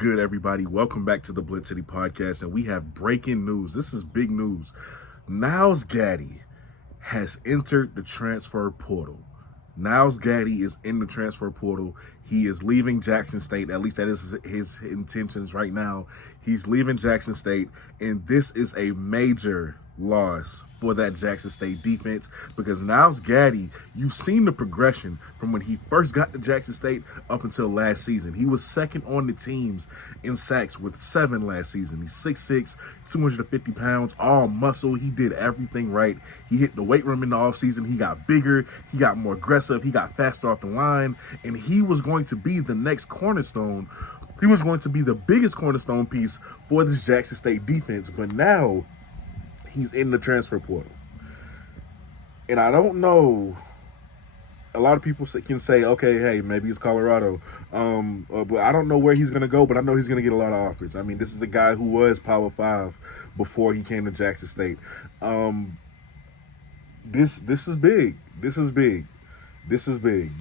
good, everybody? Welcome back to the BlitzCity Podcast, and we have breaking news. This is big news. Nyles Gaddy has entered the transfer portal. Nyles Gaddy is in the transfer portal. He is leaving Jackson State. At least that is his intentions right now. He's leaving Jackson State, and this is a major loss for that Jackson State defense because Nyles Gaddy, you've seen the progression from when he first got to Jackson State up until last season. He was second on the teams in sacks with 7 last season. He's 6'6", 250 pounds, all muscle. He did everything right. He hit the weight room in the offseason. He got bigger. He got more aggressive. He got faster off the line, and he was going to be the next cornerstone. He was going to be the biggest cornerstone piece for this Jackson State defense, but now he's in the transfer portal. And I don't know, a lot of people can say, okay, hey, maybe it's Colorado. But I don't know where he's going to go, but I know he's going to get a lot of offers. I mean, this is a guy who was Power 5 before he came to Jackson State. This is big. This is big. This is big.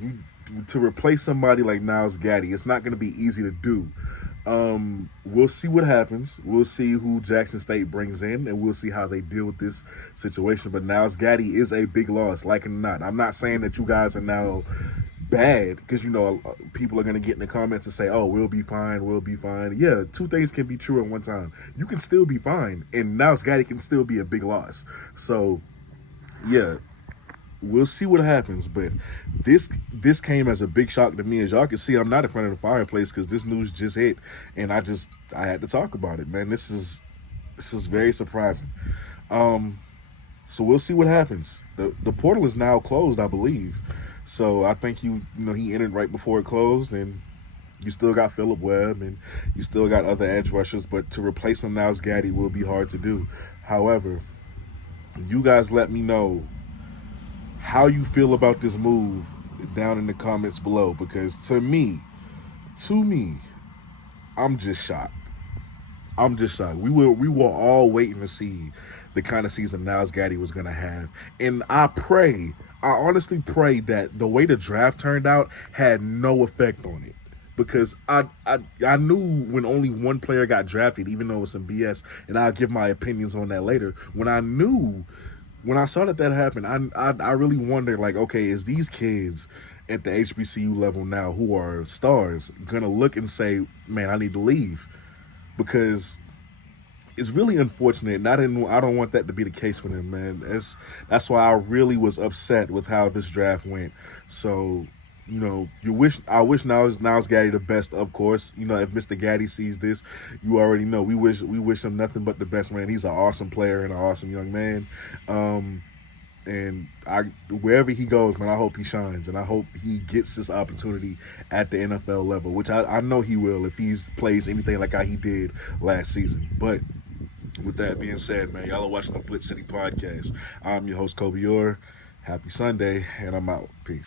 To replace somebody like Nyles Gaddy, it's not going to be easy to do. We'll see what happens. We'll see who Jackson State brings in, and we'll see how they deal with this situation. But Nyles Gaddy is a big loss, like it or not. I'm not saying that you guys are now bad, because, you know, people are going to get in the comments and say, oh, we'll be fine, we'll be fine. Yeah, two things can be true at one time. You can still be fine, and Nyles Gaddy can still be a big loss. So, yeah. We'll see what happens, but this came as a big shock to me. As y'all can see, I'm not in front of the fireplace because this news just hit, and I had to talk about it, man. This is very surprising. So we'll see what happens. The portal is now closed, I believe. So I think he entered right before it closed, and you still got Phillip Webb, and you still got other edge rushers, but to replace him, Nyles Gaddy, will be hard to do. However, you guys let me know how you feel about this move down in the comments below, because to me, I'm just shocked. We were all waiting to see the kind of season Nyles Gaddy was going to have. And I honestly pray that the way the draft turned out had no effect on it. Because I knew when only one player got drafted, even though it was some BS, and I'll give my opinions on that later. When I saw that happened, I really wondered, like, okay, is these kids at the HBCU level now who are stars going to look and say, man, I need to leave? Because it's really unfortunate, and I don't want that to be the case for them, man. That's why I really was upset with how this draft went. So, I wish Nyles Gaddy the best, of course. If Mr. Gaddy sees this, you already know we wish him nothing but the best, man. He's an awesome player and an awesome young man. And wherever he goes, man, I hope he shines, and I hope he gets this opportunity at the NFL level, which I know he will if he plays anything like how he did last season. But with that being said, man, y'all are watching the BlitzCity Podcast. I'm your host, Kobe Orr. Happy Sunday, and I'm out. Peace.